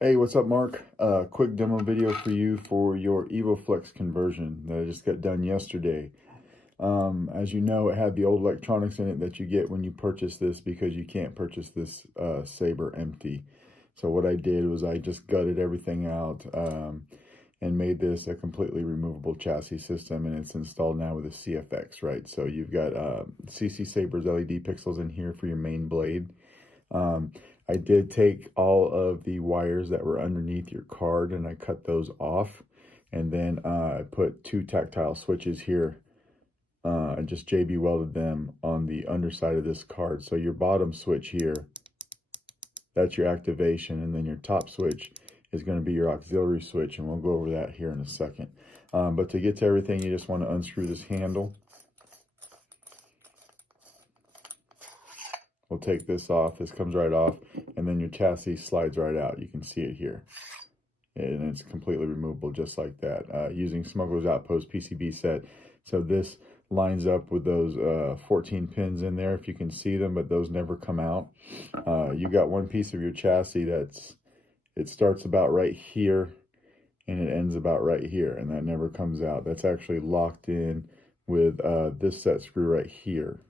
Hey, what's up, Mark? Quick demo video for you for your Evo-Flex conversion that I just got done yesterday. As you know, it had the old electronics in it that you get when you purchase this because you can't purchase this Saber empty. So what I did was I just gutted everything out and made this a completely removable chassis system, and it's installed now with a CFX, right? So you've got CC Saber's LED pixels in here for your main blade. I did take all of the wires that were underneath your card and I cut those off. And then I put two tactile switches here. I just JB welded them on the underside of this card. So your bottom switch here, that's your activation. And then your top switch is going to be your auxiliary switch. And we'll go over that here in a second. But to get to everything, you just want to unscrew this handle. We'll take this off. This comes right off, and then your chassis slides right out. You can see it here, and it's completely removable just like that, using Smuggler's Outpost PCB set. So this lines up with those 14 pins in there, if you can see them, but those never come out. You got one piece of your chassis it starts about right here and it ends about right here, and that never comes out. That's actually locked in with this set screw right here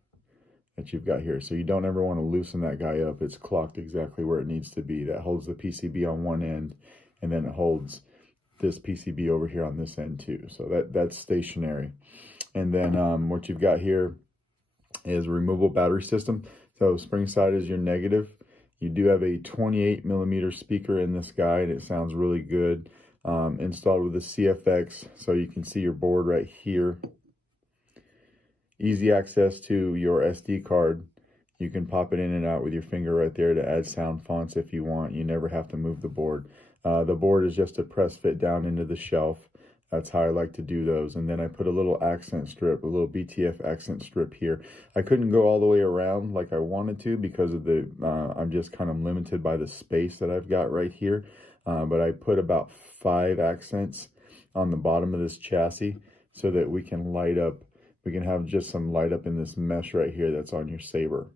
that you've got here. So you don't ever want to loosen that guy up. It's clocked exactly where it needs to be. That holds the PCB on one end, and then it holds this PCB over here on this end too. So that's stationary. And then what you've got here is a removable battery system. So spring side is your negative. You do have a 28 millimeter speaker in this guy, and it sounds really good. Installed with a CFX, so you can see your board right here. Easy access to your SD card. You can pop it in and out with your finger right there to add sound fonts if you want. You never have to move the board. The board is just a press fit down into the shelf. That's how I like to do those. And then I put a little accent strip, a little BTF accent strip here. I couldn't go all the way around like I wanted to because of the, I'm just kind of limited by the space that I've got right here. But I put about 5 accents on the bottom of this chassis so that we can light up. We can have just some light up in this mesh right here that's on your Saber.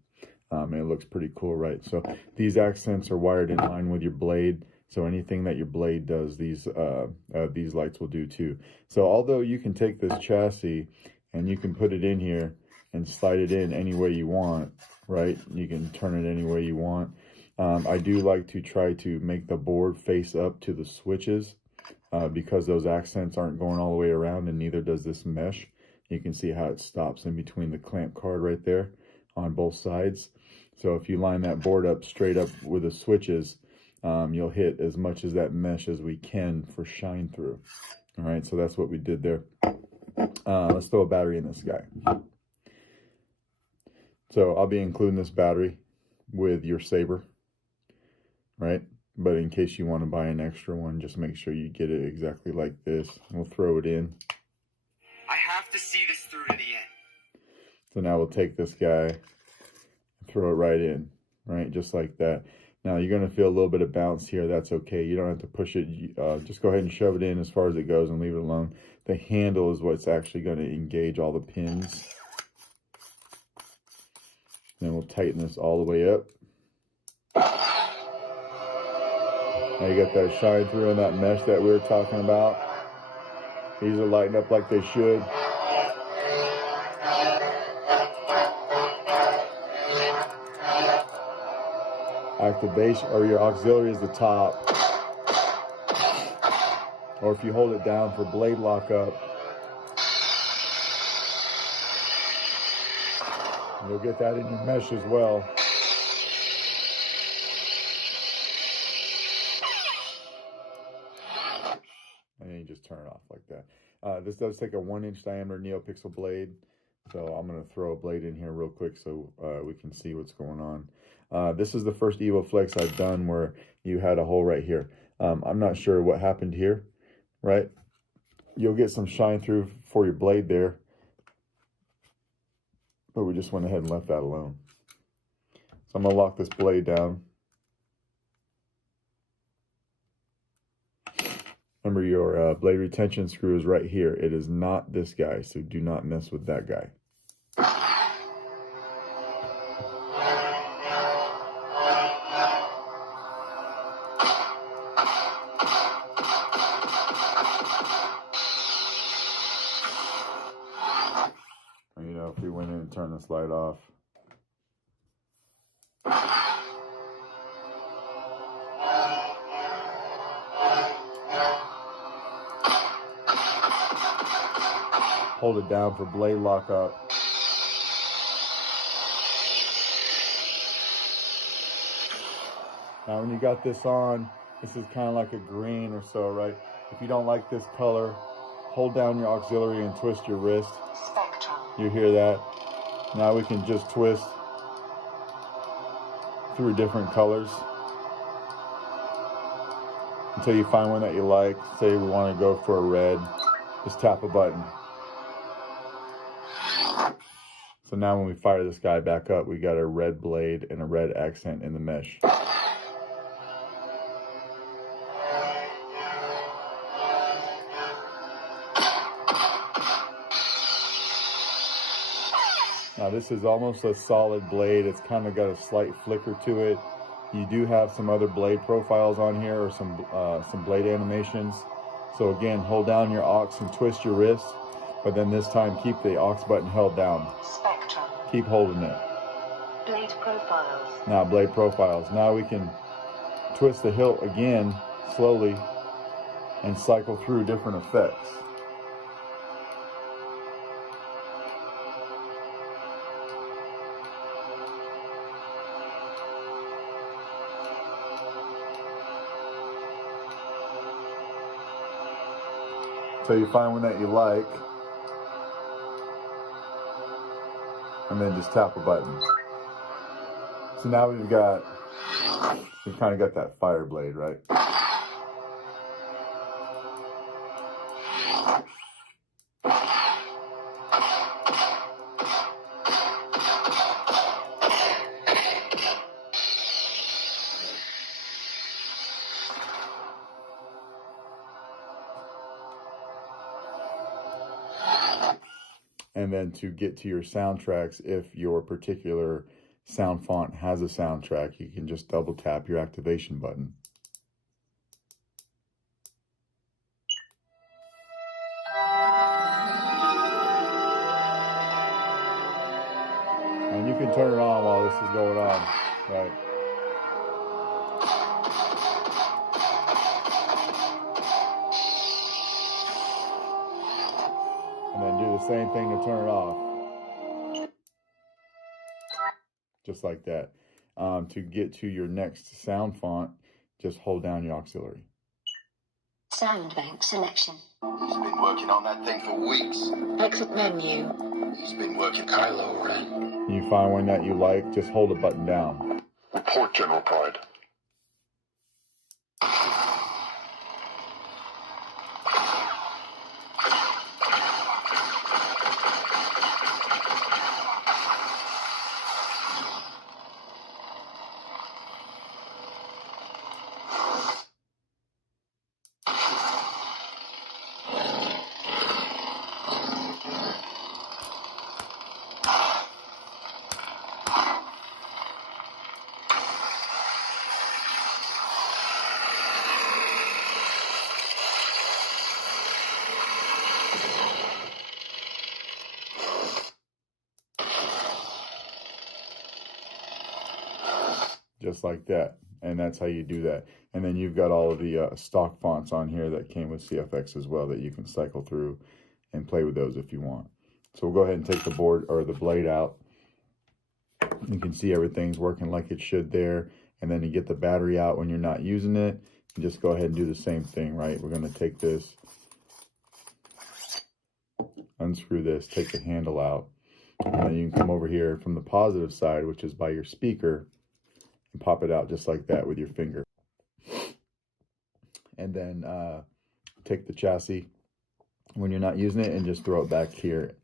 And it looks pretty cool, right? So these accents are wired in line with your blade. So anything that your blade does, these lights will do too. So although you can take this chassis and you can put it in here and slide it in any way you want, right? You can turn it any way you want. I do like to try to make the board face up to the switches because those accents aren't going all the way around, and neither does this mesh. You can see how it stops in between the clamp card right there on both sides. So if you line that board up straight up with the switches, you'll hit as much as that mesh as we can for shine through. All right, so that's what we did there. Let's throw a battery in this guy. So I'll be including this battery with your Saber, right? But in case you want to buy an extra one, just make sure you get it exactly like this. We'll throw it in. I have to see this through to the end. So now we'll take this guy and throw it right in, right? Just like that. Now you're going to feel a little bit of bounce here. That's okay. You don't have to push it. Just go ahead and shove it in as far as it goes and leave it alone. The handle is what's actually going to engage all the pins. Then we'll tighten this all the way up. Now you got that shine through on that mesh that we were talking about. These are lighting up like they should. Activation, or your auxiliary is the top. Or if you hold it down for blade lockup, you'll get that in your mesh as well. And then you just turn it off like that. This does take a 1-inch diameter Neopixel blade. So I'm going to throw a blade in here real quick so we can see what's going on. This is the first Evo-Flex I've done where you had a hole right here. I'm not sure what happened here, right? You'll get some shine through for your blade there. But we just went ahead and left that alone. So I'm going to lock this blade down. Remember, your blade retention screw is right here. It is not this guy, so do not mess with that guy. if we went in and turned this light off. Hold it down for blade lockup. Now when you got this on, this is kind of like a green or so, right? If you don't like this color, hold down your auxiliary and twist your wrist. Spectrum. You hear that? Now we can just twist through different colors until you find one that you like. Say we want to go for a red, just tap a button. So now when we fire this guy back up, we got a red blade and a red accent in the mesh. Now this is almost a solid blade. It's kind of got a slight flicker to it. You do have some other blade profiles on here, or some blade animations. So again, hold down your aux and twist your wrist, but then this time keep the aux button held down. Spectrum. Keep holding it. Blade profiles. Now blade profiles. Now we can twist the hilt again slowly and cycle through different effects. So you find one that you like, and then just tap a button. So now we've kind of got that fire blade, right? And then to get to your soundtracks, if your particular sound font has a soundtrack, you can just double tap your activation button. And you can turn it on while this is going on, right? And then do the same thing to turn it off. Just like that. To get to your next sound font, just hold down your auxiliary. Sound bank selection. He's been working on that thing for weeks. Exit menu. He's been working Kylo Ren. You find one that you like, just hold a button down. Report, General Pride. Just like that. And that's how you do that. And then you've got all of the stock fonts on here that came with CFX as well that you can cycle through and play with those if you want. So we'll go ahead and take the board or the blade out. You can see everything's working like it should there. And then you get the battery out when you're not using it. And just go ahead and do the same thing, right? We're going to take this, unscrew this, take the handle out. And then you can come over here from the positive side, which is by your speaker, and pop it out just like that with your finger. And then take the chassis when you're not using it and just throw it back here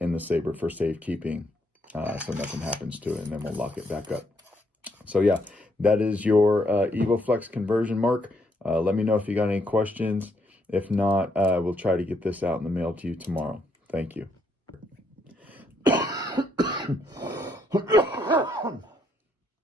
in the saber for safekeeping, so nothing happens to it, and then we'll lock it back up. So yeah, that is your Evo-Flex conversion, Mark. Let me know if you got any questions. If not, we'll try to get this out in the mail to you tomorrow. Thank you.